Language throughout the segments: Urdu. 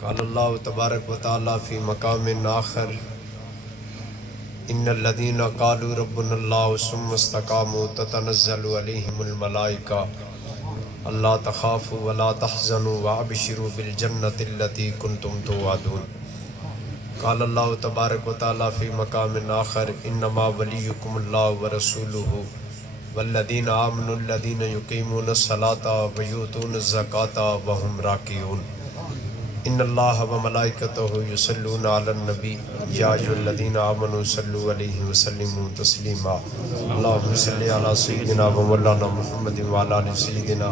قال اللہ تبارک و تعالی فی مقام آخر ان الذین قالوا ربنا اللہ ثم استقاموا تتنزل علیہم الملائکہ اللہ تخافوا ولا تحزنوا وابشروا بالجنۃ التی کنتم توعدون قال اللہ تبارک و تعالی فی مقام آخر انما ولیکم اللہ ورسولہ والذین آمنوا الذین یقیمون الصلاۃ ویؤتون الزکاۃ وهم راکعون ان اللہ وملائکتہ یصلون علی النبی یا ایھا الذین آمنوا صلوا علیہ وسلموا تسلیما اللہم صلی علی سیدنا و مولانا محمد وعلی آل سیدنا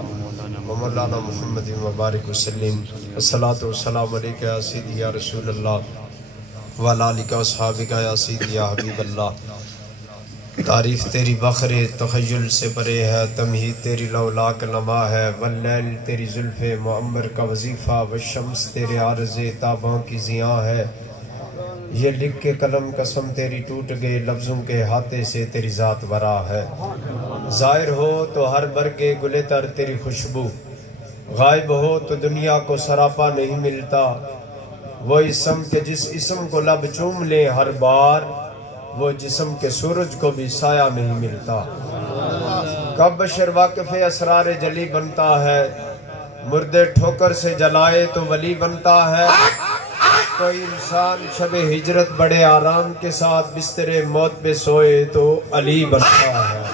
و مولانا محمد وبارک وسلم الصلاۃ والسلام علیک یا سیدی یا رسول اللہ وعلی آلک و اصحابک یا سیدی یا حبیب اللہ۔ تعریف تیری بخر تخیل سے پرے ہے، تمہید تیری لولاک لما ہے، واللیل تیری زلف معمر کا وظیفہ، والشمس تیرے عارض تاباں کی ضیاء ہے۔ یہ لکھ کے قلم قسم تیری ٹوٹ گئے، لفظوں کے ہاتھے سے تیری ذات ورا ہے۔ ظاہر ہو تو ہر برگے گلے تر تیری خوشبو، غائب ہو تو دنیا کو سراپا نہیں ملتا۔ وہ اسم کے جس اسم کو لب چوم لے ہر بار، وہ جسم کے سورج کو بھی سایہ نہیں ملتا۔ کب بشر واقف اسرار جلی بنتا ہے، مردے ٹھوکر سے جلائے تو ولی بنتا ہے۔ کوئی انسان شب ہجرت بڑے آرام کے ساتھ بستر موت پہ سوئے تو علی بنتا ہے۔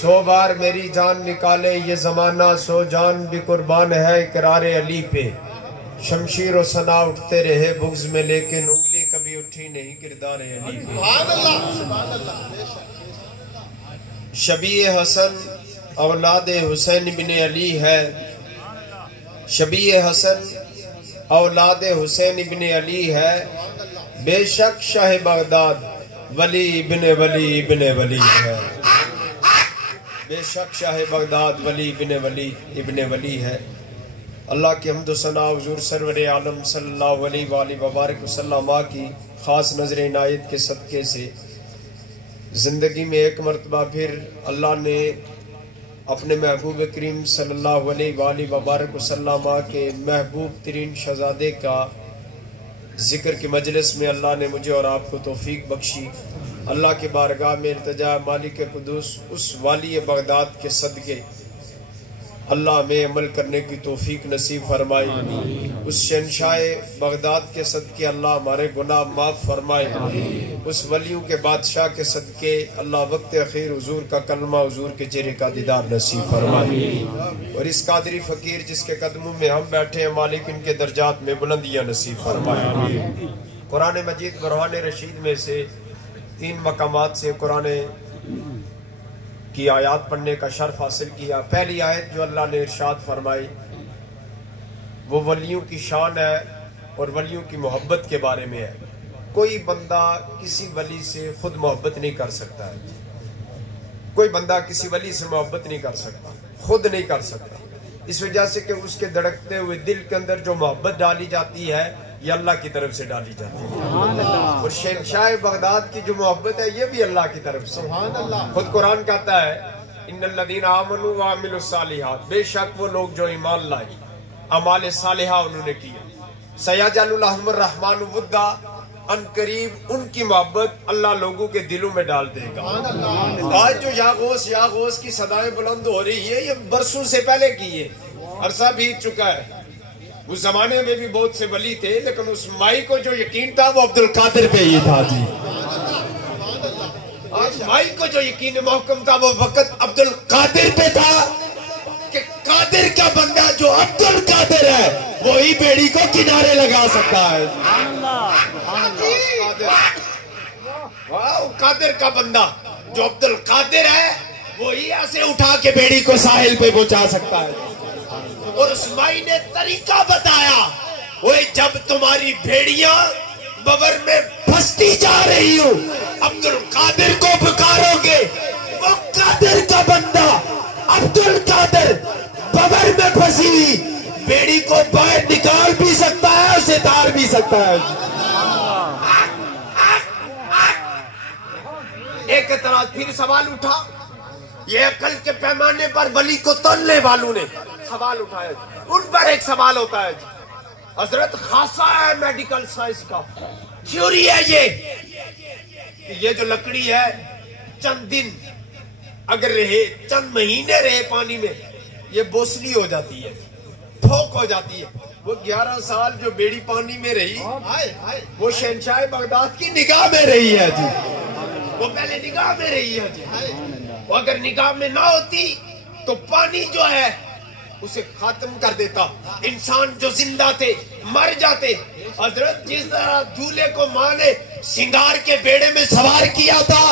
100 بار میری جان نکالے یہ زمانہ، 100 جان بھی قربان ہے اقرار علی پہ۔ شمشیر و ثنا اٹھتے رہے بغض میں، لیکن انگلی کبھی اٹھی نہیں کردار علی پہ۔ شبیہ حسن اولاد حسین بن علی ہے، شبیہ حسن اولاد حسین بن علی ہے، بے شک شاہ بغداد ولی ابن ولی ابن ولی ہے، بے شک شاہ بغداد ولی ابن ولی ابن ولی ہے۔ اللہ کی حمد و ثنا حضور سرور عالم صلی اللہ علیہ وآلہ وبارک وسلم کی خاص نظر عنایت کے صدقے سے زندگی میں ایک مرتبہ پھر اللہ نے اپنے محبوب کریم صلی اللہ علیہ وآلہ وبارک وسلم کے محبوب ترین شہزادے کا ذکر کی مجلس میں اللہ نے مجھے اور آپ کو توفیق بخشی۔ اللہ کے بارگاہ میں التجا مالک قدوس اس والی بغداد کے صدقے اللہ میں عمل کرنے کی توفیق نصیب فرمائے۔ اس شہنشاہ بغداد کے صدقے اللہ ہمارے گناہ معاف فرمائے۔ اس ولیوں کے بادشاہ کے صدقے اللہ وقت اخیر حضور کا کلمہ، حضور کے چہرے کا دیدار نصیب فرمائے۔ اور اس قادری فقیر جس کے قدموں میں ہم بیٹھے ہیں، مالک ان کے درجات میں بلندیاں نصیب فرمائے۔ قرآن مجید برہان رشید میں سے 3 مقامات سے قرآن کی آیات پڑھنے کا شرف حاصل کیا۔ پہلی آیت جو اللہ نے ارشاد فرمائی وہ ولیوں کی شان ہے اور ولیوں کی محبت کے بارے میں ہے۔ کوئی بندہ کسی ولی سے خود محبت نہیں کر سکتا ہے، کوئی بندہ کسی ولی سے محبت نہیں کر سکتا، خود نہیں کر سکتا، اس وجہ سے کہ اس کے دھڑکتے ہوئے دل کے اندر جو محبت ڈالی جاتی ہے یہ اللہ کی طرف سے ڈالی جاتی ہے، اور شہنشاہ بغداد کی جو محبت ہے یہ بھی اللہ کی طرف سے۔ خود قرآن کہتا ہے ان الذین آمنوا وعملوا الصالحات، بے شک وہ لوگ جو ایمان لائے، اعمال صالحہ انہوں نے کیے، سیجعل لهم الرحمن ودا، ان قریب ان کی محبت اللہ لوگوں کے دلوں میں ڈال دے گا۔ آج جو یا غوث کی صدائیں بلند ہو رہی ہے یہ برسوں سے پہلے کی ہے، عرصہ بیت چکا ہے۔ اس زمانے میں بھی بہت سے ولی تھے، لیکن اس مائی کو جو یقین تھا وہ عبدالقادر پہ ہی تھا جی۔ آج مائی کو جو یقین محکم تھا وہ وقت عبدالقادر پہ تھا کہ قادر کا بندہ جو عبدالقادر ہے وہی بیڑی کو کنارے لگا سکتا ہے۔ قادر کا بندہ جو عبدالقادر ہے وہی ایسے اٹھا کے بیڑی کو ساحل پہ پہنچا سکتا ہے۔ اور اس مائی نے طریقہ بتایا، وہ جب تمہاری بھیڑیاں ببر میں پھنستی جا رہی ہو عبدالقادر کو پکارو گے، وہ قادر کا بندہ عبدالقادر ببر میں پھنسی ہوئی بیڑی کو باہر نکال بھی سکتا ہے، اسے تار بھی سکتا ہے۔ ایک اعتراض پھر سوال اٹھا، یہ عقل کے پیمانے پر ولی کو تولنے والوں نے سوال اٹھایا جی، ان پر ایک سوال ہوتا ہے جی، حضرت خاصہ ہے میڈیکل سائنس کا، تھیوری ہے یہ جو لکڑی ہے چند دن اگر رہے، چند مہینے رہے پانی میں، یہ بوسلی ہو جاتی ہے، پھوک ہو جاتی ہے۔ وہ 11 سال جو بیڑی پانی میں رہی، وہ شہنشاہ بغداد کی نگاہ میں رہی ہے جی، وہ پہلے نگاہ میں رہی ہے جی۔ وہ اگر نگاہ میں نہ ہوتی تو پانی جو ہے اسے ختم کر دیتا، انسان جو زندہ تھے مر جاتے۔ حضرت جس طرح دولے کو ماں نے سنگار کے بیڑے میں سوار کیا تھا،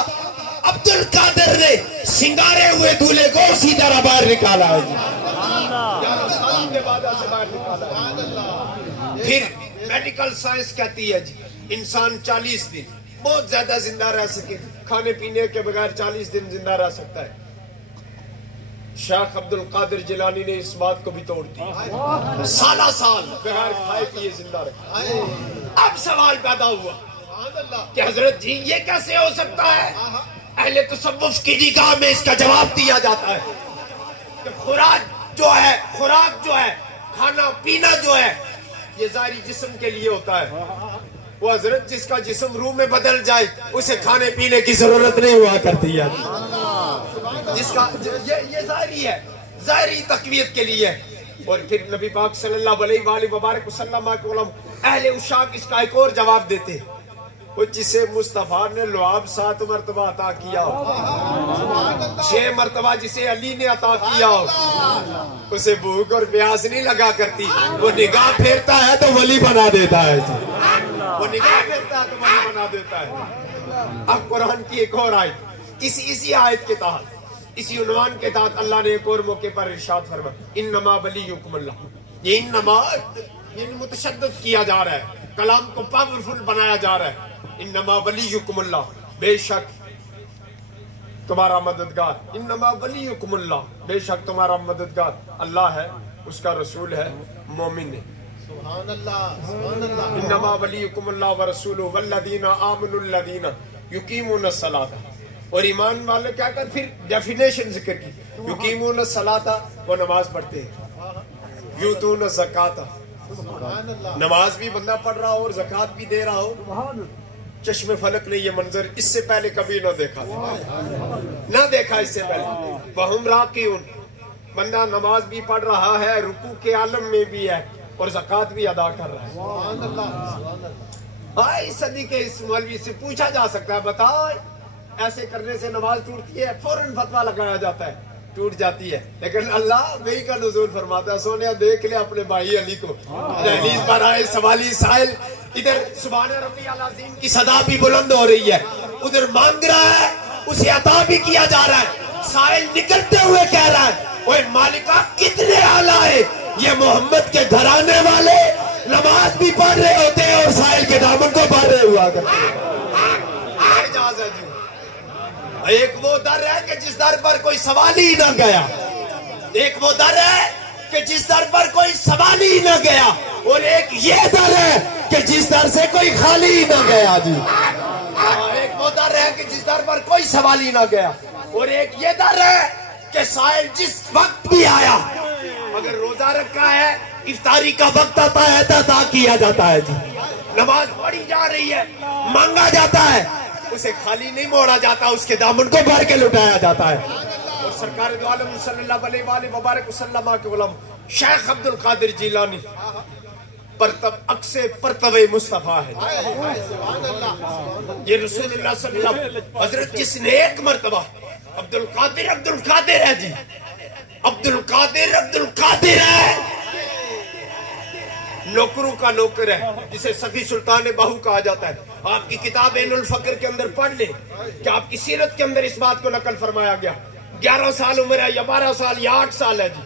عبد القادر نے سنگارے ہوئے دولے کو اسی طرح باہر نکالا ہے جی، 11 سال کے بعد اسے باہر نکالا۔ پھر میڈیکل سائنس کہتی ہے جی انسان 40 دن بہت زیادہ زندہ رہ سکے، کھانے پینے کے بغیر 40 دن زندہ رہ سکتا ہے۔ شیخ عبد القادر جیلانی نے اس بات کو بھی توڑ دیا، سالہ سال بغیر کھائے پیے زندہ رہے۔ اب سوال پیدا ہوا کہ حضرت جی یہ کیسے ہو سکتا ہے؟ اہل تصوف کی نگاہ میں اس کا جواب دیا جاتا ہے کہ خوراک جو ہے کھانا پینا جو ہے یہ ظاہری جسم کے لیے ہوتا ہے۔ وہ حضرت جس کا جسم روح میں بدل جائے اسے کھانے پینے کی ضرورت نہیں ہوا کرتی ہے، جس کا یہ ظاہری ہے، ظاہری تقویت کے لیے۔ اور پھر نبی پاک صلی اللہ علیہ وآلہ وبارک وسلم اہل عشاق اس کا ایک اور جواب دیتے، وہ جسے مصطفیٰ نے لعاب 7 مرتبہ عطا کیا ہو، 6 مرتبہ جسے علی نے عطا کیا ہو، اسے بھوک اور پیاس نہیں لگا کرتی، وہ نگاہ پھیرتا ہے تو ولی بنا دیتا ہے جی، وہ نگاہ پھیرتا ہے تو ولی بنا دیتا ہے۔ اب قرآن کی ایک اور آیت، اسی آیت کے تحت، اسی عنوان کے تحت اللہ نے ایک اور موقع پر ارشاد فرمایا، انما ولیکم اللہ۔ یہ انما متشدد کیا جا رہا ہے، کلام کو پاورفل بنایا جا رہا ہے۔ انما ولیکم اللہ، بے شک تمہارا مددگار، انما ولیکم اللہ، بے شک تمہارا مددگار اللہ ہے، اس کا رسول ہے، مومن ہے۔ سبحان اللہ، انما ولیکم اللہ ورسولہ والذین آمنوا الذین یقیمون الصلاۃ۔ اور ایمان والے کیا کر پھر ڈیفینیشن ذکر کی، یقیمون الصلاۃ، وہ نماز پڑھتے ہیں، یؤتون الزکاۃ، نماز بھی بندہ پڑھ رہا ہو اور زکوٰۃ بھی دے رہا ہو۔ چشم فلک نے یہ منظر اس سے پہلے کبھی نہ دیکھا اس سے پہلے۔ وہم راکعون، بندہ نماز بھی پڑھ رہا ہے، رکوع کے عالم میں بھی ہے اور زکوٰۃ بھی ادا کر رہا ہے۔ اس صدی کے اس مولوی سے پوچھا جا سکتا ہے، بتائے ایسے کرنے سے نماز ٹوٹتی ہے؟ فوراً فتویٰ لگایا جاتا ہے، ٹوٹ جاتی ہے۔ لیکن اللہ وہی کا نزول فرماتا ہے، سونیا دیکھ لے اپنے بھائی علی کو، دہلیز پر آئے سوالی سائل، ادھر سبحان ربی العظیم کی صدا بھی بلند ہو رہی ہے، ادھر مانگ رہا ہے، اسے عطا بھی کیا جا رہا ہے، سائل نکلتے ہوئے کہہ رہا ہے، اوے مالکہ کتنے اعلیٰ ہے، یہ محمد کے گھرانے والے نماز بھی پڑھ رہے ہوتے ہیں اور سائل کے دامن کو پڑھ رہے ہوا کرتے ہیں۔ ایک وہ در ہے کہ جس در پر کوئی سوال ہی نہ گیا، ایک وہ در ہے کہ جس در پر کوئی سوال ہی نہ گیا، اور ایک یہ در ہے کہ جس در سے کوئی خالی ہی نہ گیا جی۔ ایک وہ در ہے کہ جس در پر کوئی سوال ہی نہ گیا، اور ایک یہ در ہے کہ سائل جس وقت بھی آیا، اگر روزہ رکھا ہے افطاری کا وقت آتا ہے تو عطا کیا جاتا ہے جی، نماز پڑھی جا رہی ہے مانگا جاتا ہے، اسے خالی نہیں موڑا جاتا، اس کے دامن کو بھر کے لٹایا جاتا ہے۔ اور سرکار دو عالم صلی اللہ علیہ وآلہ وبارک وسلم کے غلام شیخ عبد القادر جیلانی پرتو مصطفیٰ ہے، یہ رسول اللہ صلی اللہ علیہ وسلم حضرت جس نے ایک مرتبہ عبد القادر ہے جی، عبد القادر ہے، نوکروں کا نوکر ہے، جسے سخی سلطان باہو کہا جاتا ہے۔ آپ کی کتاب عین الفقر کے اندر پڑھ لیں کہ آپ کی سیرت کے اندر اس بات کو نقل فرمایا گیا، 11 سال عمر ہے یا 12 سال یا 8 سال ہے جی،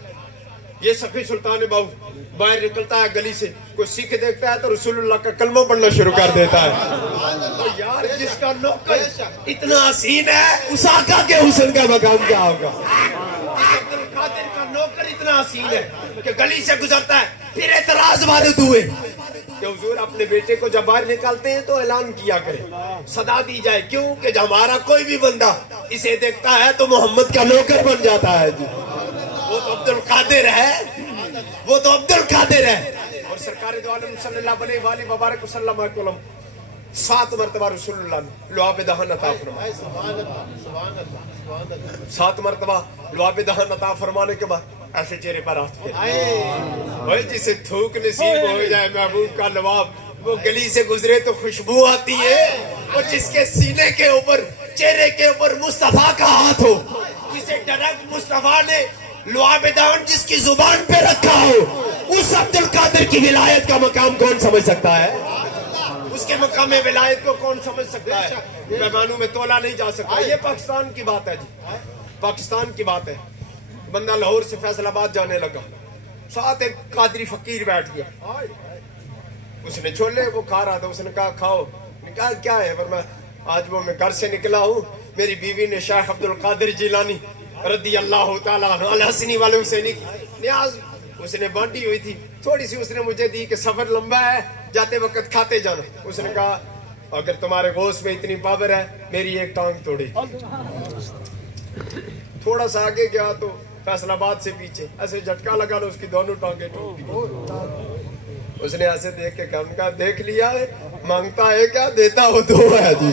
یہ سخی سلطان باہو باہر نکلتا ہے گلی سے، کوئی سکھ دیکھتا ہے تو رسول اللہ کا کلمہ پڑھنا شروع کر دیتا ہے۔ تو یار جس کا نوکر اتنا حسین ہے، اس آقا کے حسن کا مقام کیا ہوگا؟ عبد القادر کا نوکر اتنا حسین ہے کہ گلی سے گزرتا ہے، پھر اعتراض وارد ہوئے کہ حضور اپنے بیٹے کو جب باہر نکالتے ہیں تو اعلان کیا کرے، صدا دی جائے، کیوں کہ جب ہمارا کوئی بھی بندہ اسے دیکھتا ہے تو محمد کا نوکر بن جاتا ہے جی۔ وہ تو عبد القادر ہے، وہ تو عبد القادر ہے. اور سرکار دو عالم صلی اللہ علیہ وآلہ وبارک وسلم 7 مرتبہ رسول اللہ نے لعاب دہن عطا فرمایا. 7 مرتبہ لعاب دہن عطا فرمانے کے بعد ایسے چہرے پر ہاتھ پھیرے. جسے تھوک نصیب ہو جائے محبوب کا لعاب، وہ گلی سے گزرے تو خوشبو آتی ہے. اور جس کے سینے کے اوپر، چہرے کے اوپر مصطفیٰ کا ہاتھ ہو، جسے ڈائریکٹ مصطفیٰ نے لعاب دہن جس کی زبان پہ رکھا ہو، اس عبد القادر کی ولایت کا مقام کون سمجھ سکتا ہے؟ اس کے مقام ولایت کو کون سمجھ سکتا ہے؟ پیمانوں میں تولا نہیں جا سکتا. یہ پاکستان کی بات ہے جی، پاکستان کی بات ہے. بندہ لاہور سے فیصل آباد جانے لگا، ساتھ ایک قادری فقیر بیٹھ گیا. اس نے چھولے وہ کھا رہا تھا. اس نے کہا کھاؤ. نے کہا کیا ہے؟ پر آج وہ میں گھر سے نکلا ہوں، میری بیوی نے شیخ عبد القادر جیلانی رضی اللہ تعالیٰ عنہ الحسنی والے حسینی نیاز اس نے بانٹی ہوئی تھی، تھوڑی سی اس نے مجھے دی کہ سفر لمبا ہے، جاتے وقت کھاتے جانا. اس نے کہا اگر تمہارے گوشت میں اتنی پاور ہے میری ایک ٹانگ توڑی. تھوڑا سا آگے گیا تو فیصل آباد سے پیچھے ایسے جھٹکا لگا تو اس کی دونوں ٹانگیں ٹوٹ گئی. اس نے ایسے دیکھ کے کہا کا دیکھ لیا ہے، مانگتا ہے کیا دیتا وہ دو ہے جی.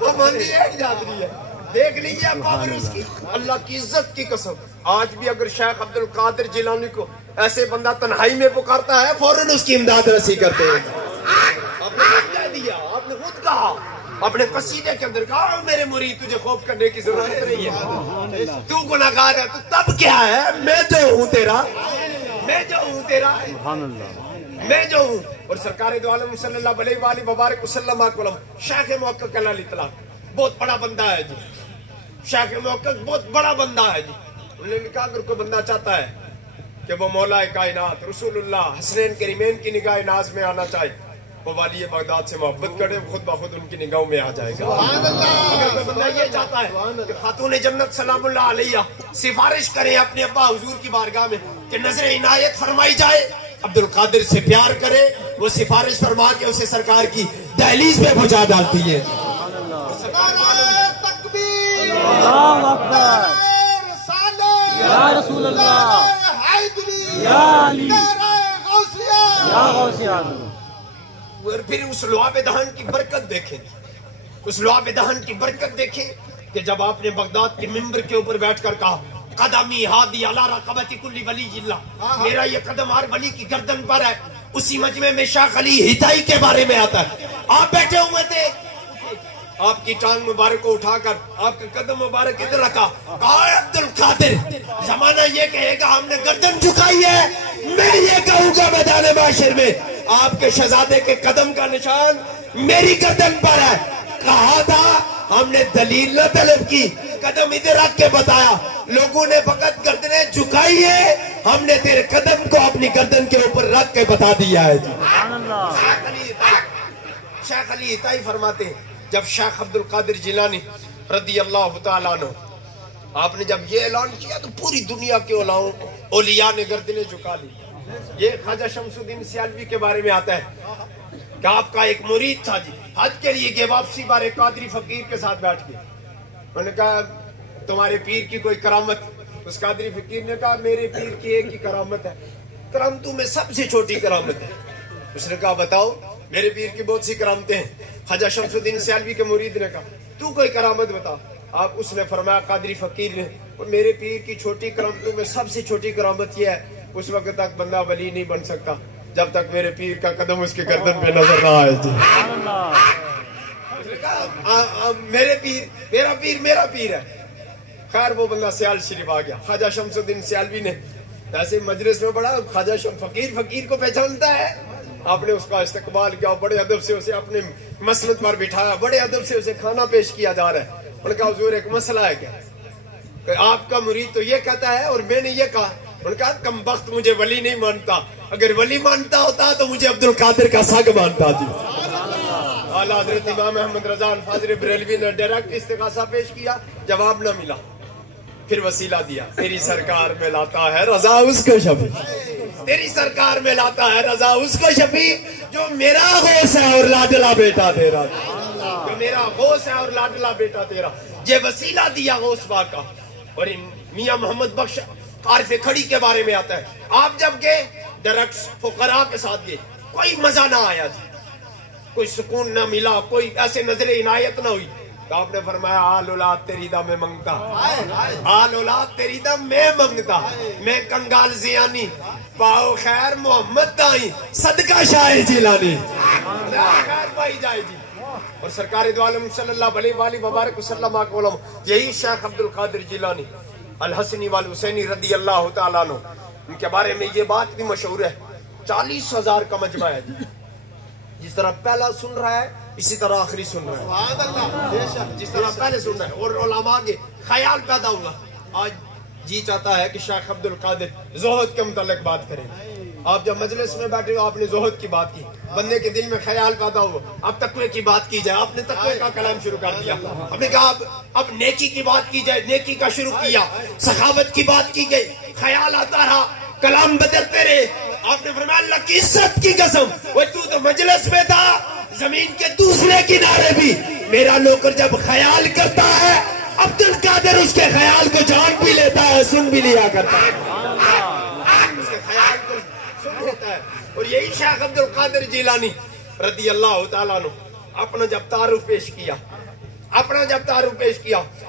ایک جادری ہے، دیکھ لیجیے پاور اس کی. اللہ کی عزت کی قسم آج بھی اگر شیخ عبد القادر جیلانی کو ایسے بندہ تنہائی میں پکارتا ہے فوراً اس کی امداد رسی کرتے ہیں. آپ نے خود کہہ دیا، آپ نے خود کہا اپنے قصیدے کے اندر، کہا میرے مرید تجھے خوف کرنے کی ضرورت نہیں ہے، تو گناہگار ہے تو تب کیا ہے، میں جو ہوں تیرا، میں جو ہوں تیرا، میں جو ہوں. اور سرکار دو عالم صلی اللہ علیہ وآلہ وبارک وسلم شیخ محقق علی اطلاق بہت بڑا بندہ ہے جی. شیخ محقق بہت بڑا بندہ ہے جی. انہوں نے کہا اگر کوئی بندہ چاہتا ہے کہ وہ مولا کائنات رسول اللہ حسنین کریمین کی نگاہ ناز میں آنا چاہے، وہ والی بغداد سے محبت کرے، خود بخود ان کی نگاہوں میں آ جائے گا. اگر کوئی بندہ یہ چاہتا ہے کہ خاتون جنت سلام اللہ علیہ سفارش کریں اپنے ابا حضور کی بارگاہ میں کہ نظر عنایت فرمائی جائے، عبد القادر سے پیار کرے، وہ سفارش فرما کے اسے سرکار کی دہلیز میں پہنچا ڈالتی ہے. یا رسول اللہ، یا علی، یا غوث اعظم. اور پھر اس لعاب دہن کی برکت دیکھیں، اس لعاب دہن کی برکت دیکھیں کہ جب آپ نے بغداد کے ممبر کے اوپر بیٹھ کر کہا قدمی ہادی علی رقبت کل ولی اللہ، میرا یہ قدم ہر ولی کی گردن پر ہے. اسی مجمع میں شیخ علی ہتائی کے بارے میں آتا ہے. آپ بیٹھے ہوئے تھے، آپ کی ٹانگ مبارک کو اٹھا کر آپ کا قدم مبارک ادھر رکھا، کہا عبد القادر زمانہ یہ کہے گا ہم نے گردن جھکائی ہے، میں یہ کہوں گا میدان معاشر میں آپ کے شہزادے کے قدم کا نشان میری گردن پر ہے. کہا تھا ہم نے دلیل نہ طلب کی، قدم ادھر رکھ کے بتایا، لوگوں نے فقط گردنیں جھکائی ہے، ہم نے تیرے قدم کو اپنی گردن کے اوپر رکھ کے بتا دیا ہے. شیخ علی ہتائی فرماتے ہیں جب شیخ عبد القادر جیلانی رضی اللہ تعالیٰ عنہ آپ نے جب یہ اعلان کیا تو پوری دنیا کے اولیاء نے گردنیں جھکا لی. یہ خواجہ شمس الدین سیالوی کے بارے میں آتا ہے کہ آپ کا ایک مرید تھا جی، حج کے لیے گئے، واپسی بار ایک قادری فقیر کے ساتھ بیٹھ گئے. انہوں نے کہا تمہارے پیر کی کوئی کرامت؟ اس قادری فقیر نے کہا میرے پیر کی ایک ہی کرامت ہے، کرامتوں میں سب سے چھوٹی کرامت ہے. اس نے کہا بتاؤ. میرے پیر کی بہت سی کرامتیں ہیں. خواجہ شمس الدین سیالوی کے مرید نے کہا تو کوئی کرامت بتا. آپ اس نے فرمایا قادری فقیر نے، اور میرے پیر کی چھوٹی کرامتوں میں سب سے چھوٹی کرامت یہ ہے اس وقت تک بندہ ولی نہیں بن سکتا جب تک میرے پیر کا قدم اس کے گردن پہ نظر نہ آئے. میرا پیر ہے. خیر وہ بندہ سیال شریف آ گیا. خواجہ شمس الدین سیالوی نے ایسے مجلس میں پڑھا، خواجہ فقیر کو پہچانتا ہے. آپ نے اس کا استقبال کیا، بڑے ادب سے اسے اپنے مسند پر بٹھایا، بڑے ادب سے اسے کھانا پیش کیا جا رہا ہے. انہوں نے کہا حضور ایک مسئلہ ہے کیا؟ کہ آپ کا مرید تو یہ کہتا ہے اور میں نے یہ کہا. انہوں نے کہا کم بخت مجھے ولی نہیں مانتا، اگر ولی مانتا ہوتا تو مجھے عبد القادر کا سگ مانتا جی. اعلیٰ حضرت امام احمد رضا فاضل بریلوی نے ڈائریکٹ استغاثہ پیش کیا، جواب نہ ملا، پھر وسیلہ دیا. تیری سرکار میں لاتا ہے رضا اس کو شفیع، تیری سرکار میں لاتا ہے رضا اس کو شفیع جو میرا غوث ہے اور لاڈلا بیٹا تیرا، جو میرا غوث ہے اور لاڈلا بیٹا تیرا. یہ وسیلہ دیا غوث پاک کا. اور میاں محمد بخش عارف کھڑی کے بارے میں آتا ہے. آپ جب گئے ڈائریکٹ فقراء کے ساتھ گئے, کوئی مزہ نہ آیا جی, کوئی سکون نہ ملا, کوئی ایسے نظر عنایت نہ ہوئی. تو آپ نے فرمایا آل اولاد تیری دا میں منگتا, آل اولاد تیری دا میں منگتا, میں کنگال زیانی پاؤ خیر محمد دائی صدقہ شاہ جیلانی خیر پائی جائے جی. اور سرکار دو عالم صلی اللہ علیہ وآلہ وبارک وسلم علم یہی شیخ عبد القادر جیلانی الحسنی والحسینی رضی اللہ تعالیٰ عنہ, ان کے بارے میں یہ بات بھی مشہور ہے 40,000 کا مجمع ہے جی. جس طرح پہلا سن رہا ہے اسی طرح آخری سن رہا ہے, جس طرح پہلے سن رہا ہے. اور علماء کے خیال پیدا ہوا, آج جی چاہتا ہے کہ شیخ عبد القادر زہد کے متعلق بات کریں. آپ جب مجلس میں بیٹھے ہو آپ نے زہد کی بات کی, بندے کے دل میں خیال پیدا ہوا اب تقوی کی بات کی جائے, آپ نے تقوی کا کلام شروع کر دیا. آپ نے کہا اب نیکی کی بات کی جائے, نیکی کا شروع کیا. سخاوت کی بات کی گئی, خیال آتا رہا, کلام بدلتے رہے. آپ نے فرمایا اللہ کی عزت کی قسم, وہ تو مجلس میں تھا, زمین کے دوسرے کنارے بھی میرا نوکر جب خیال کرتا ہے عبد القادر اس کے خیال کو جان بھی لیتا ہے, سن بھی لیا کرتا ہے, اس کے خیال کو سن لیتا ہے. اور یہی شیخ عبد القادر جیلانی رضی اللہ تعالیٰ عنہ اپنا جب تعارف پیش کیا,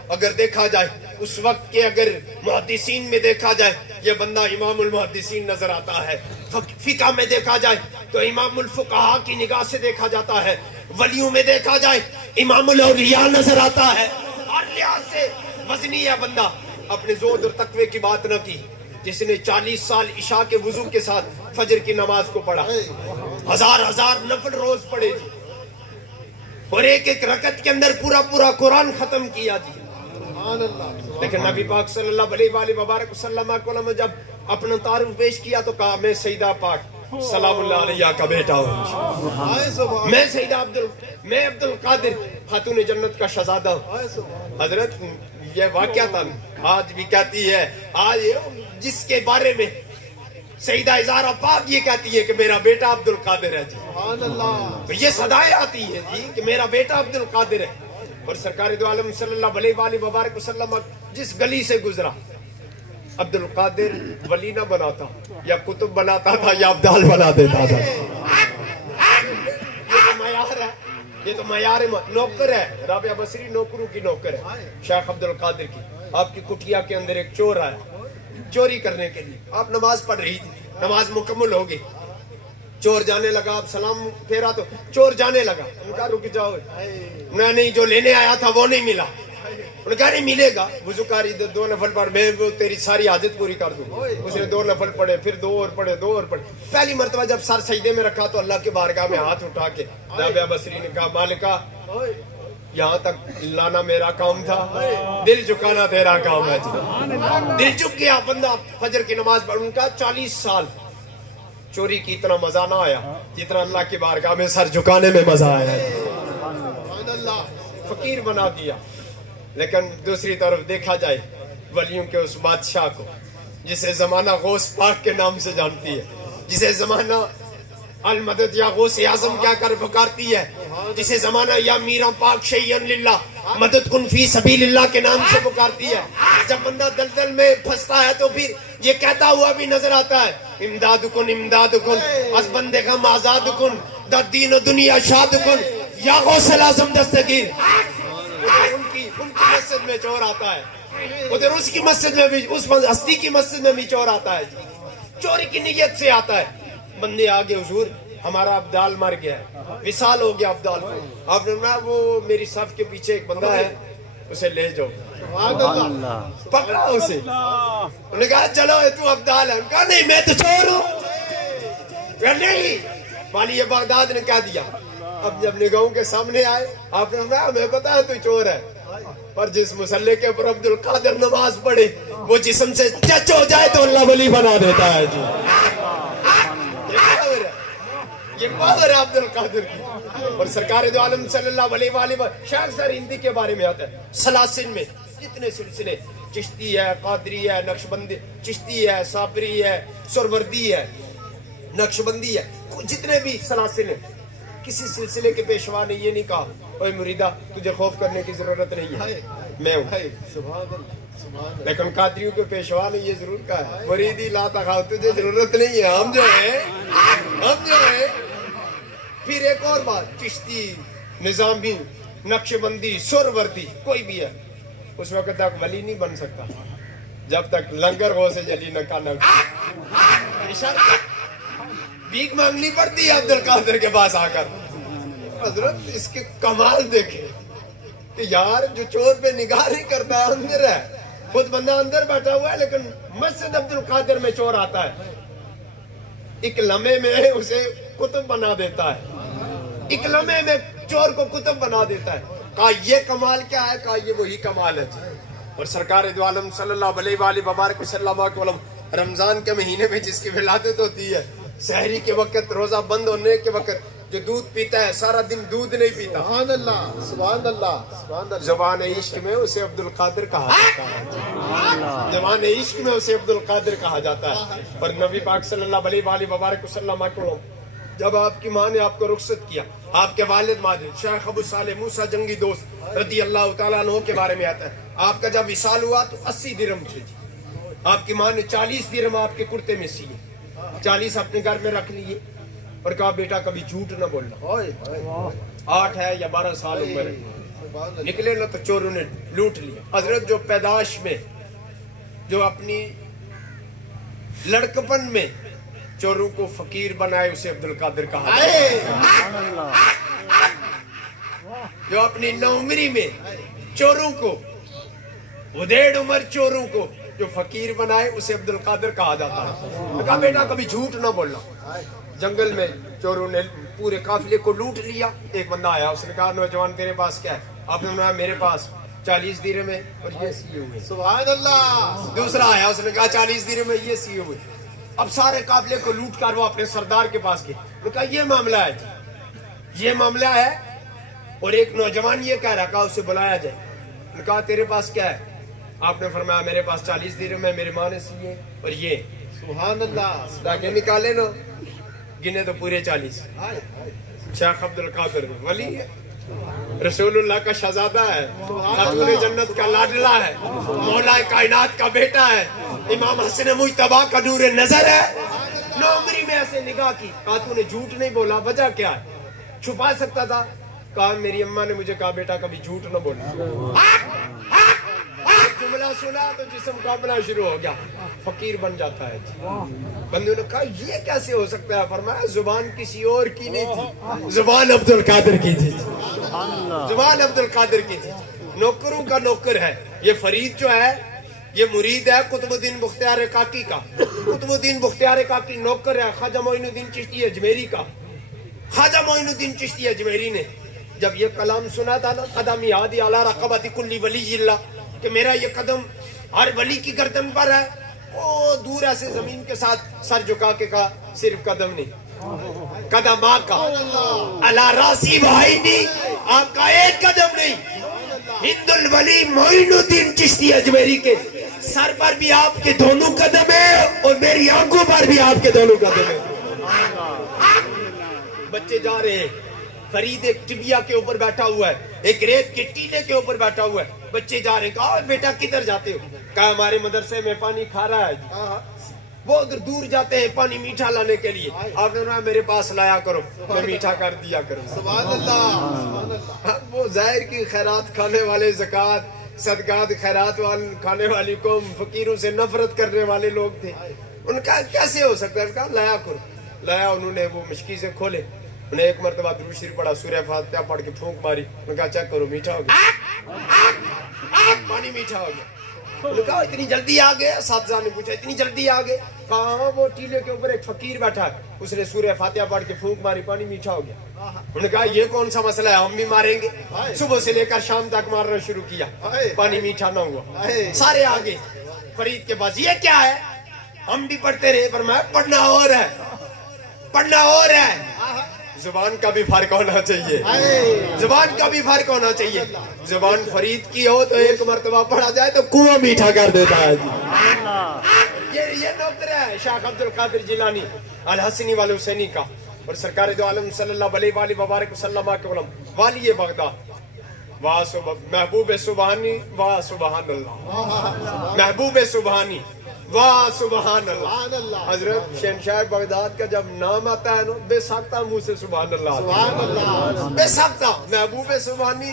اگر دیکھا جائے اس وقت کے اگر محدثین میں دیکھا جائے یہ بندہ امام المحدثین نظر آتا ہے, فقہ میں دیکھا جائے تو امام الفقہاء کی نگاہ سے دیکھا جاتا ہے, ولیوں میں دیکھا جائے امام الاولیاء نظر آتا ہے. اور لحاظ سے وزنی ہے بندہ. اپنے زہد اور تقوی کی بات نہ کی, جس نے 40 سال عشاء کے وضو کے ساتھ فجر کی نماز کو پڑھا, ہزار نفل روز پڑھے جی, اور ایک رکعت کے اندر پورا قرآن ختم کیا جی. لیکن نبی پاک صلی اللہ علیہ وآلہ وبارک وسلم کو جب اپنا تعارف پیش کیا تو کہا میں سیدہ پاک سلام اللہ علیہ کا بیٹا ہوں, میں عبد القادر خاتون جنت کا شہزادہ ہوں. حضرت یہ واقعہ تھا, آج بھی کہتی ہے, آج جس کے بارے میں سیدہ ازارہ پاک یہ کہتی ہے کہ میرا بیٹا عبد القادر ہے جی, یہ صدائیں آتی ہے جی کہ میرا بیٹا عبد القادر ہے. اور سرکار دو عالم صلی اللہ علیہ وآلہ وبارک وسلم جس گلی سے گزرا عبد القادر ولی نہ بناتا, یا کتب بناتا تھا یا ابدال بنا دیتا تھا. یہ تو معیار نوکر ہے, رابعہ بصری نوکروں کی نوکر ہے شیخ عبد القادر کی. آپ کی کٹیا کے اندر ایک چور آیا چوری کرنے کے لیے, آپ نماز پڑھ رہی تھی, نماز مکمل ہو گئی, چور جانے لگا, آپ سلام پھیرا تو چور جانے لگا. ان کا رک جاؤ, نہیں جو لینے آیا تھا وہ نہیں ملا. ان کا نہیں ملے گا, وضو کاری 2 نفل پڑھ, میں تیری ساری حاجت پوری کر دوں. اس نے 2 نفل پڑھے, پھر 2 اور پڑھے. پہلی مرتبہ جب سر سجدے میں رکھا تو اللہ کے بارگاہ میں ہاتھ اٹھا کے رابعہ بصری نے کہا مالکہ یہاں تک لانا میرا کام تھا, دل جھکانا تیرا کام ہے. دل جھک گیا بندہ, فجر کی نماز پڑھ. ان کا 40 سال چوری کی اتنا مزہ نہ آیا جتنا اللہ کی بارگاہ میں سر جھکانے میں مزہ آیا. فقیر بنا دیا. لیکن دوسری طرف دیکھا جائے ولیوں کے اس بادشاہ کو جسے زمانہ غوث پاک کے نام سے جانتی ہے, جسے زمانہ المدد یا غوث اعظم کیا کر پکارتی ہے, جسے زمانہ یا میرا پاک شیئن للہ مدد کن فی سبیل اللہ کے نام سے پکارتی ہے. جب بندہ دلدل میں پھنستا ہے تو پھر یہ کہتا ہوا بھی نظر آتا ہے امداد کن از بندے غم آزاد کن دا دین و دنیا شاد کن یا غوث اعظم دستگیر. ان کی مسجد میں چور آتا ہے, ادھر اس کی مسجد میں بھی, اس ہستی کی مسجد میں بھی چور آتا ہے. چوری کی نیت سے آتا ہے. بندے آگے حضور ہمارا ابدال مر گیا, وصال ہو گیا ابدال. آپ نے کہا وہ میری صف کے پیچھے ایک بندہ ہے, اسے لے جاؤ. پکڑا اسے. انہوں نے کہا چلو تو ابدال ہے. کہا نہیں میں تو چور ہوں. نہیں, والی بغداد نے کہہ دیا. اب جب نگاہوں کے سامنے آئے آپ نے کہا ہمیں پتا ہے تو چور ہے, پر جس مسلح کے اوپر عبد القادر نماز پڑھے وہ جسم سے چچ ہو جائے تو اللہ ولی بنا دیتا ہے جی. یہ پاور ہے عبد القادر کی. اور سرکار دو عالم صلی اللہ علیہ وآلہ شیخ سر ہندی کے بارے میں آتا ہے. سلاسل میں جتنے سلسلے, چشتی ہے, قادری ہے, نقشبندی, چشتی ہے, صابری ہے, سروردی ہے, نقشبندی ہے, جتنے بھی سلاسل ہیں, کسی سلسلے کے پیشوا نے یہ نہیں کہا اوے مریدہ تجھے خوف کرنے کی ضرورت نہیں ہے, میں ہوں. لیکن قادریوں کے پیشوا نے یہ ضرور کہا ہے مریدی لا تخاف تجھے ضرورت نہیں ہے، ہم جو ہے پھر ایک اور بات، چشتی، نظامی، نقش بندی، سر وردی کوئی بھی ہے اس وقت تک ولی نہیں بن سکتا جب تک لنگر ہو سے جلی نہ کھانا، بھیک مانگنی پڑتی ہے عبد القادر کے پاس آ کر۔ حضرت اس کے کمال دیکھے کہ یار جو چور پہ نگاہ نہیں کرتا اندر ہے، خود بندہ اندر بیٹھا ہوا ہے لیکن مسجد عبد القادر میں چور آتا ہے، ایک لمحے میں اسے کتب بنا دیتا ہے، ایک لمحے میں چور کو کتب بنا دیتا ہے۔ کہا یہ کمال کیا ہے؟ کہا یہ وہی کمال ہے۔ اور سرکار دو عالم صلی اللہ علیہ وآلہ وبارک وسلم رمضان کے مہینے میں جس کی ولادت ہوتی ہے، سحری کے وقت، روزہ بند ہونے کے وقت جو دودھ پیتا ہے سارا دن دودھ نہیں پیتا، سبحان اللہ، سبحان اللہ، سبحان اللہ، زبان عشق میں اسے عبد القادر کہا جاتا ہے، زبان عشق میں اسے عبد القادر کہا جاتا ہے۔ اور نبی پاک صلی اللہ علیہ وآلہ وبارک وسلم جب آپ کی ماں نے آپ کو رخصت کیا، آپ کے والد ماجد شیخ ابو صالح موسیٰ جنگی دوست رضی اللہ تعالیٰ عنہ کے بارے میں آتا ہے، آپ کا جب وصال ہوا تو 80 درہم تھے جی، آپ کی ماں نے 40 درہم آپ کے کرتے میں سیے، 40 اپنے گھر میں رکھ لیے اور کہا بیٹا کبھی جھوٹ نہ بولنا، 8 ہے یا 12 سال عمر ہے، نکلے نا تو چوروں نے لوٹ لیا۔ حضرت جو پیدائش میں، جو اپنی لڑکپن میں چوروں کو فقیر بنائے اسے عبد القادر کہا جاتا ہے، جو اپنی نوعمری میں چوروں کو، ودیڑ عمر چوروں کو جو فقیر بنائے اسے عبد القادر کہا جاتا ہے۔ کہا بیٹا کبھی جھوٹ نہ بولنا۔ جنگل میں چوروں نے پورے قافلے کو لوٹ لیا، ایک بندہ آیا، اس نے کہا نوجوان تیرے پاس کیا ہے؟ آپ نے بتایا میرے پاس 40 درہم ہے اور یہ سیے ہوئے۔ سبحان اللہ۔ دوسرا آیا، اس نے کہا 40 درہم ہے، یہ سیے ہوئے۔ اب سارے قافلے کو لوٹ کر وہ اپنے سردار کے پاس گئے، انہوں نے کہا یہ معاملہ ہے جی، یہ معاملہ ہے۔ اور ایک نوجوان یہ کہہ رہا، کہا اسے بلایا جائے، انہوں نے کہا تیرے پاس کیا ہے؟ آپ نے فرمایا میرے پاس 40 درہم ہے، میری ماں نے سیے اور یہ۔ سبحان اللہ۔ تاکہ نکالے نا، گنے تو پورے 40۔ شیخ عبد القادر ولی ہے، رسول اللہ کا شہزادہ ہے، خاتون جنت کا لاڈلا ہے، مولا کائنات کا بیٹا ہے، امام حسن مجتبیٰ کا نور نظر ہے۔ نوعمری میں ایسے نگاہ کی، کہا تو نے جھوٹ نہیں بولا، وجہ کیا ہے؟ چھپا سکتا تھا، کہا میری اماں نے مجھے کہا بیٹا کبھی جھوٹ نہ بولنا۔ جملہ سنا تو جسم کانپنا شروع ہو گیا، فقیر بن جاتا ہے۔ بندوں نے کہا یہ کیسے ہو سکتا ہے؟ فرمایا زبان کسی اور کی نہیں تھی، زبان عبد القادر کی تھی، زبان عبد القادر کی تھی۔ نوکروں کا نوکر ہے یہ فرید جو ہے، یہ مرید ہے قطب الدین بختیار کاکی کا۔ قطب الدین بختیار کاکی نوکر ہے خواجہ معین الدین چشتی اجمیری کا۔ خواجہ معین الدین چشتی اجمیری نے جب یہ کلام سنا تھا نا، قدمی عادی علی رقبت کل ولی اللہ، کہ میرا یہ قدم ہر ولی کی گردن پر ہے، وہ دور ایسے زمین کے ساتھ سر جھکا کے کہا صرف قدم نہیں، قدم آپ کا علی راسی بھائی نہیں، آپ کا ایک قدم نہیں، ہند الولی معین الدین چشتی اجمیری کے سر پر بھی آپ کے دونوں قدم ہیں اور میری آنکھوں پر بھی آپ کے دونوں قدم ہیں۔ بچے جا رہے ہیں، فرید ایک ٹبیا کے اوپر بیٹھا ہوا ہے، ایک ریت کے ٹیلے کے اوپر بیٹھا ہوا ہے، بچے جا رہے ہیں۔ کہا بیٹا کدھر جاتے ہو؟ کہا ہمارے مدرسے میں پانی کھا رہا ہے جی۔ وہ ادھر دور جاتے ہیں پانی میٹھا لانے کے لیے، آپ نے کہا میرے پاس لایا کرو، میں میٹھا کر دیا کروں۔ سبحان اللہ۔ وہ ظاہر کی خیرات کھانے والے، زکوٰۃ صدقات خیرات کھانے والی قوم، فقیروں سے نفرت کرنے والے لوگ تھے۔ ان کا کیسے ہو سکتا ہے؟ کہا لایا کرو، لایا۔ انہوں نے وہ مشکی سے کھولے، انہیں ایک مرتبہ درود شریف پڑھا، سورہ فاتحہ پڑھ کے پھونک ماری، انہوں نے کہا چیک کرو میٹھا ہو گیا، پانی میٹھا ہو گیا۔ انہوں نے کہا اتنی جلدی آ گئے؟ اساتذہ نے پوچھا اتنی جلدی آ گئے؟ کہا وہ ٹیلے کے اوپر ایک فقیر بیٹھا ہے، اس نے سورہ فاتحہ پڑھ کے پھونک ماری، پانی میٹھا ہو گیا۔ انہوں نے کہا یہ کون سا مسئلہ ہے، ہم بھی ماریں گے۔ صبح سے لے کر شام تک مارنا شروع کیا، پانی میٹھا نہ ہوا۔ سارے آگے فرید کے پاس، یہ کیا ہے؟ ہم بھی پڑھتے رہے، فرمایا پڑھنا اور ہے، پڑھنا اور ہے۔ زبان کا بھی فرق ہونا چاہیے، زبان کا بھی فرق ہونا چاہیے۔ زبان فرید کی ہو تو ایک مرتبہ پڑھا جائے تو کنواں میٹھا کر دیتا ہے جی۔ یہ نوکر ہے شیخ عبد القادر جیلانی الحسنی والحسینی کا، اور سرکار دو عالم صلی اللہ علیہ وآلہ وبارک وسلم کے علم والی بغداد۔ واہ محبوب سبحانی واہ سبحان اللہ، محبوب سبحانی واہ سبحان اللہ۔ حضرت شہنشاہ بغداد کا جب نام آتا ہے نا بے ساختہ منہ سے سبحان اللہ، سبحان اللہ، بے ساختہ محبوب سبحانی،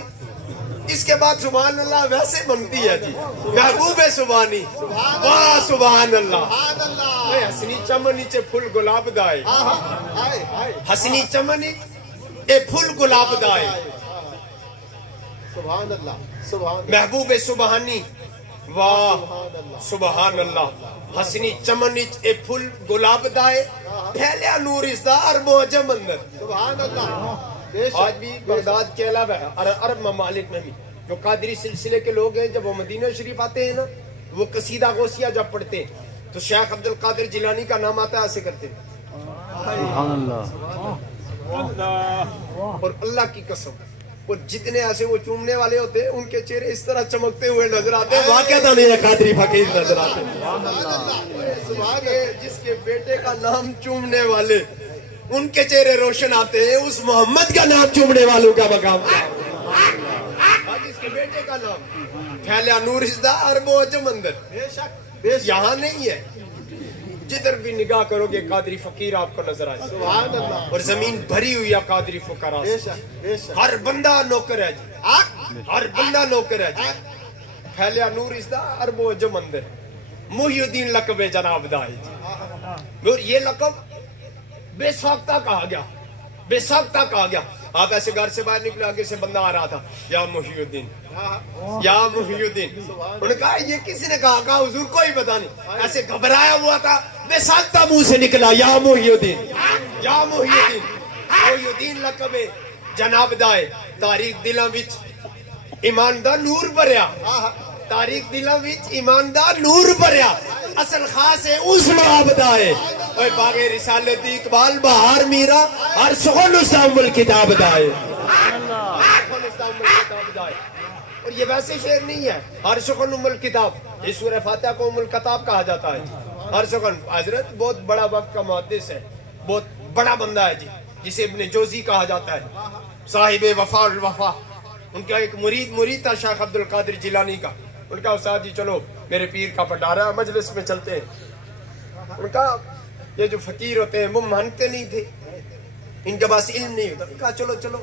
اس کے بعد سبحان اللہ ویسے بنتی ہے جی، محبوب سبحانی واہ سبحان اللہ۔ سبحان اللہ، حسنی چمن نیچے پھول گلاب دائے، ہائے ہائے، حسنی چمن اے پھول گلاب دائے، سبحان اللہ، سبحان محبوب سبحانی واہ سبحان اللہ، سبحان اللہ، حسنی چمن اے پھول گلاب دائے، پھیلیا نور اس دا عرب و عجم اندر۔ سبحان اللہ، بے شک، آج بھی بغداد کے علاوہ عرب ممالک میں بھی جو قادری سلسلے کے لوگ ہیں، جب وہ مدینہ شریف آتے ہیں نا، وہ قصیدہ غوثیہ جب پڑھتے ہیں تو شیخ عبد القادر جیلانی کا نام آتا ہے، ایسے کرتے ہیں سبحان اللہ، اور اللہ کی قسم، اور جتنے ایسے وہ چومنے والے ہوتے ہیں ان کے چہرے اس طرح چمکتے ہوئے نظر آتے ہیں، واقعہ نہیں ہے قادری فقیر نظر آتے ہیں۔ سبحان اللہ، جس کے بیٹے کا نام چومنے والے ان کے چہرے روشن آتے ہیں، اس محمد کا نام چومنے والوں کا مقام کیا ہے؟ جس کے بیٹے کا نام پھیلیا نور اس دا عرب و عجم اندر، بے شک، بے شک، یہاں نہیں ہے، جدھر بھی نگاہ کرو گے قادری فقیر آپ کو نظر آئے، سبحان اللہ، اور زمین بھری ہوئی ہے قادری فقراء بے سے، شک، بے شک، ہر بندہ نوکر ہے جی، ہر بندہ نوکر ہے جی، پھیلیا نور اس دا عرب و عجم اندر، محی الدین لقب جناب دا ہے جی، اور یہ لقب بے ساختہ کہا گیا، بے ساختہ کہا گیا۔ آپ ایسے گھر سے باہر نکلے، آگے سے بندہ آ رہا تھا، یا محی الدین، یا محی الدین، انہوں نے کہا یہ کسی نے کہا حضور کوئی پتا نہیں، ایسے گھبرایا ہوا تھا، بے ساختہ منہ سے نکلا یا محی الدین، یا محی الدین، محی الدین لقب جناب دائے، تاریخ دلاں وچ ایمان دا نور بھریا، تاریخ دلاں وچ ایمان دا نور بھریا، اصل خاص ہے اس محبت آئے، اوہ باغ رسالتی اقبال بہار میرا ہر سخن اسلام الکتاب دائے، اور یہ ویسے شعر نہیں ہے، ہر سخن ام الکتاب، یہ سورہ فاتحہ کو ام الکتاب کہا جاتا ہے، ہر سخن۔ حضرت بہت بڑا وقت کا محدث ہے، بہت بڑا بندہ ہے جی، جسے ابن جوزی کہا جاتا ہے، صاحب وفا الوفا، ان کا ایک مرید تھا شیخ عبد القادر جیلانی کا، ان کا استاد جی چلو میرے پیر کا پٹارا مجلس میں چلتے ہیں، ان کا یہ جو فقیر ہوتے ہیں وہ مانتے نہیں تھے، ان کے پاس علم نہیں ہوتا، ان کا چلو چلو،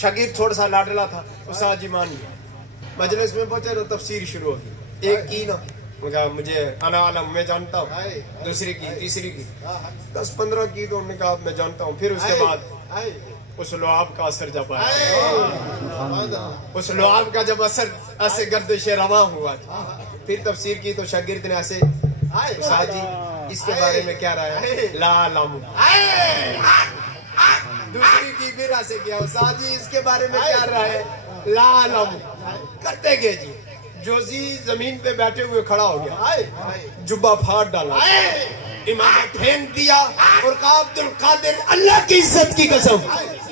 شاگرد تھوڑا سا لاڈلا تھا، استاد جی مان لیا، مجلس میں پہنچے تو تفسیر شروع ہوگی، ایک کی نا ان کا مجھے انا علم میں جانتا ہوں، دوسری کی، تیسری کی، 10-15 کی تو انہوں نے کہا میں جانتا ہوں، پھر اس کے بعد اس لعاب کا اثر جب آیا، اس لعاب کا جب اثر ایسے گردش رواں ہوا، پھر تفسیر کی تو شاگرد نے ایسے استاد جی اس کے بارے میں کیا رہا ہے، لا علم، دوسری کی پھر ایسے کیا، استاد جی اس کے بارے میں کیا رہا ہے، لا علم، کرتے گئے جی، جوزی زمین پہ بیٹھے ہوئے کھڑا ہو گیا، جبہ پھاڑ ڈالا، امامہ پھینک دیا اور کہا عبد القادر اللہ کی عزت کی قسم،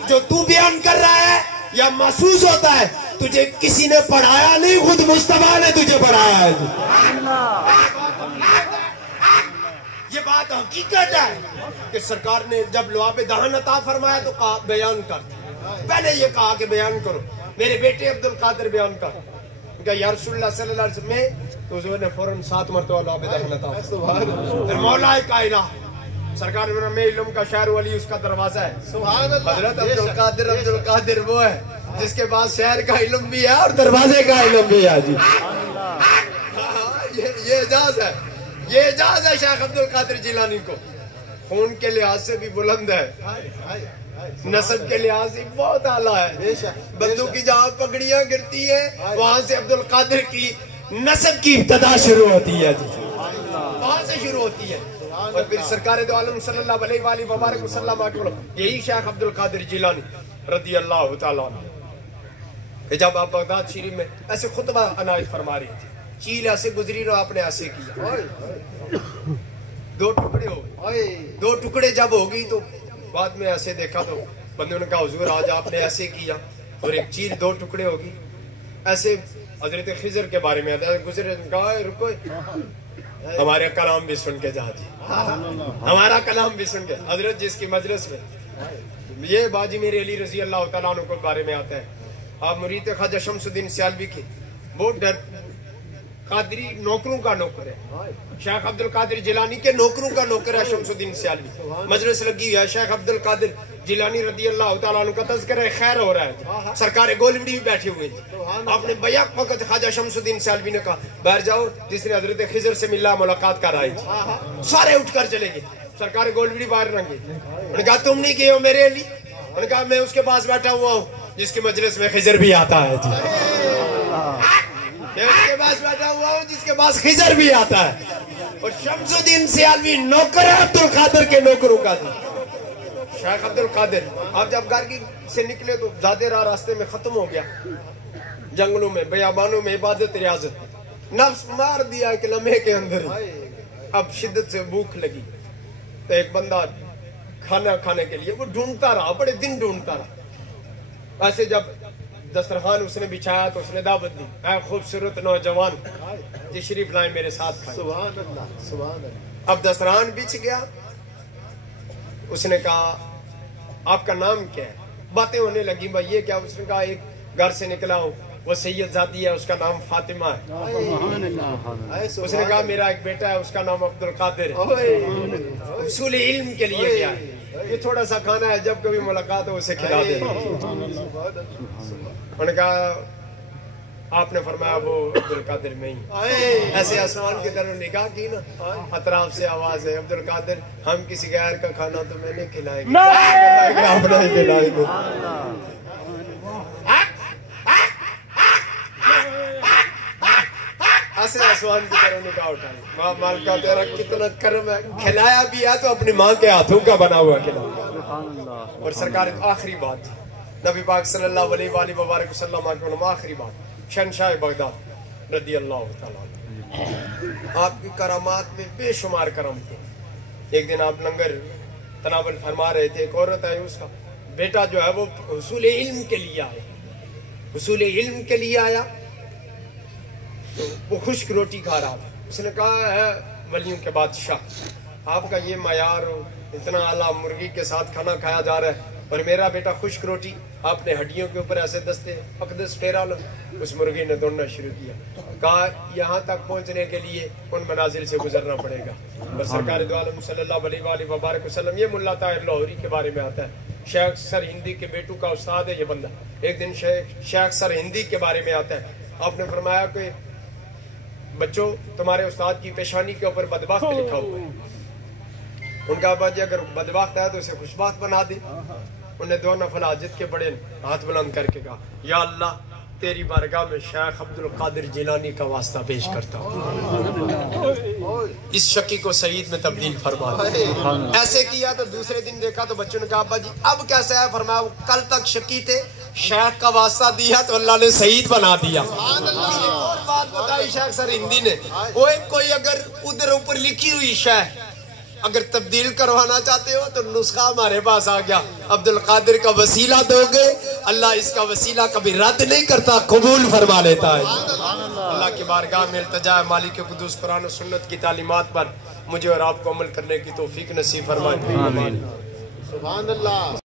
جو تو بیان کر رہا ہے یا محسوس ہوتا ہے تجھے کسی نے پڑھایا نہیں، خود مصطفیٰ نے تجھے پڑھایا ہے، یہ بات حقیقت ہے کہ سرکار نے جب لعاب دہن عطا فرمایا تو کہا بیان کر، پہلے یہ کہا کہ بیان کرو، میرے بیٹے عبد القادر بیان کر، کہا یا رسول اللہ صلی اللہ علیہ وسلم میں تو حضور نے فوراً 7 مرتبہ لعاب دہن عطا فرمایا، پھر مولا کائنات سرکار میں علم کا شہر ولی اس کا دروازہ ہے، سبحان اللہ، حضرت عبد القادر وہ ہے جس کے پاس شہر کا علم بھی ہے اور دروازے کا علم بھی ہے جی، یہ اعجاز ہے، یہ اعجاز ہے شیخ عبد القادر جیلانی کو، خون کے لحاظ سے بھی بلند ہے، نسب کے لحاظ سے بہت اعلیٰ ہے، بندوں کی جہاں پگڑیاں گرتی ہیں وہاں سے عبد القادر کی نسب کی ابتدا شروع ہوتی ہے جی، وہاں سے شروع ہوتی ہے، اور پھر سرکار دو عالم صلی اللہ علیہ وآلہ وبارک وسلم یہی شیخ عبد القادر جیلانی رضی اللہ تعالیٰ عنہ، جب آپ بغداد شریف میں ایسے خطبہ عنایت فرما رہی تھی، چیل ایسے گزری اور آپ نے ایسے کیا، 2 ٹکڑے ہو گئے، 2 ٹکڑے جب ہوگی تو بعد میں ایسے دیکھا تو بندوں نے کہا حضور آج آپ نے ایسے کیا، اور ایک چیل 2 ٹکڑے ہوگی، ایسے حضرت خضر کے بارے میں گزرے، کہا رکو ہمارا کلام بھی سن کے جا جی، ہمارا کلام بھی سن کے، حضرت جس کی مجلس میں یہ باجی میرے علی رضی اللہ تعالیٰ عنہ کے بارے میں آتا ہے، آپ مرید خواجہ شمس الدین سیالوی کے، وہ قادری نوکروں کا نوکر ہے، شیخ عبد القادر جیلانی کے نوکروں کا نوکر ہے شمس الدین سیالوی. مجلس لگی ہے، شیخ عبد القادر جیلانی رضی اللہ تعالیٰ عنہ کا تذکرہ خیر ہو رہا ہے، سرکار گولوڑی بھی بیٹھے ہوئے ہیں. آپ نے بیک وقت خواجہ شمس الدین سیالوی نے کہا باہر جاؤ، جس نے حضرت خضر سے ملا ملاقات کر آئی. سارے اٹھ کر چلے گئے، سرکار گولوڑی باہر رنگے. انہوں نے کہا تم نہیں گئے ہو میرے علی؟ انہوں نے کہا میں اس کے پاس بیٹھا ہوا ہوں جس کی مجلس میں خضر بھی آتا ہے. میں اس کے پاس بیٹھا ہوا ہوں جس کے پاس خضر بھی آتا ہے. اور شمس الدین سیالوی نوکر ہے عبد القادر کے نوکروں کا تھا. شیخ عبد القادر آپ جب گھر سے نکلے تو زیادہ راہ راستے میں ختم ہو گیا، جنگلوں میں بیابانوں میں عبادت ریاضت، نفس مار دیا ایک لمحے کے اندر. اب شدت سے بھوک لگی تو ایک بندہ کھانا کھانے کے لیے وہ ڈھونڈتا رہا، بڑے دن ڈھونڈتا رہا. ایسے جب دسترخوان اس نے بچھایا تو اس نے دعوت دی، اے خوبصورت نوجوان تشریف لائیں میرے ساتھ کھائیں. سبحان اللہ سبحان اللہ. اب دسترخوان بچھ گیا. اس نے کہا آپ کا نام کیا ہے؟ باتیں ہونے لگی، بھائی یہ کیا؟ اس نے کہا ایک گھر سے نکلا ہوں، وہ سید زادی ہے، اس کا نام فاطمہ ہے. اس نے کہا میرا ایک بیٹا ہے، اس کا نام عبد القادر ہے. اصول علم کے لیے کیا ہے؟ یہ تھوڑا سا کھانا ہے، جب کبھی ملاقات ہو اسے کھلا دے. انہوں نے کہا آپ نے فرمایا وہ عبد القادر میں ہی. ایسے آسمان کی طرف نگاہ کی نا، اطراف سے آواز ہے عبد القادر ہم کسی غیر کا کھانا تو میں نہیں کھلائیں گے، اپنا ہی کھلائیں گے. ایسے آسمان کی طرف نگاہ اٹھائی، ماں مالکہ تیرا کتنا کرم ہے، کھلایا بھی ہے تو اپنی ماں کے ہاتھوں کا بنا ہوا کھلایا. اور سرکار آخری بات نبی پاک صلی اللہ علیہ وآلہ وبارک وسلم کی آخری بات شہنشاہ بغداد رضی اللہ تعالیٰ عنہ. آپ کی کرامات میں بے شمار کرم تھے. ایک دن آپ لنگر تناول فرما رہے تھے، ایک عورت ہے، اس کا بیٹا جو ہے وہ حصول علم کے لیے آیا، حصول علم کے لیے آیا تو وہ خشک روٹی کھا رہا تھا. اس نے کہا ہے ولیوں کے بادشاہ آپ کا یہ معیار اتنا اعلیٰ مرغی کے ساتھ کھانا کھایا جا رہا ہے اور میرا بیٹا خشک روٹی، آپ نے ہڈیوں کے اوپر ایسے دستے اقدس پھیرا لو. اس مرغی نے دوڑنا شروع کیا. کہا یہاں تک پہنچنے کے لیے ان منازل سے گزرنا پڑے گا. اور سرکار دو عالم صلی اللہ علیہ وآلہ وبارک وسلم، یہ ملا طاہر لاہوری کے بارے میں آتا ہے، شیخ سر ہندی کے بیٹوں کا استاد ہے یہ بندہ. ایک دن شیخ سر ہندی کے بارے میں آتا ہے، آپ نے فرمایا کہ بچوں تمہارے استاد کی پیشانی کے اوپر بدبخت لکھا ہوا ہے. ان کا ابا جی اگر بدبخت ہے تو اسے خوشبخت بنا دے. انہیں دو نفل حاجت کے بڑے ہاتھ بلند کر کے کہا یا اللہ تیری بارگاہ میں شیخ عبد القادر جیلانی کا واسطہ پیش کرتا ہوں، اس شکی کو سعید میں تبدیل فرما دے. ایسے کیا تو دوسرے دن دیکھا تو بچوں نے کہا ابا جی اب کیسا ہے؟ فرمایا کل تک شکی تھے، شیخ کا واسطہ دیا تو اللہ نے سعید بنا دیا. اور بات بتائی شیخ سر ہندی نے، وہ کوئی اگر ادھر اوپر لکھی ہوئی شیخ اگر تبدیل کروانا چاہتے ہو تو نسخہ ہمارے پاس آ گیا. عبد القادر کا وسیلہ دو گے، اللہ اس کا وسیلہ کبھی رد نہیں کرتا، قبول فرما لیتا ہے. اللہ کی بارگاہ میں التجا ہے مالک قدوس قرآن و سنت کی تعلیمات پر مجھے اور آپ کو عمل کرنے کی توفیق نصیب فرمائے. سبحان اللہ.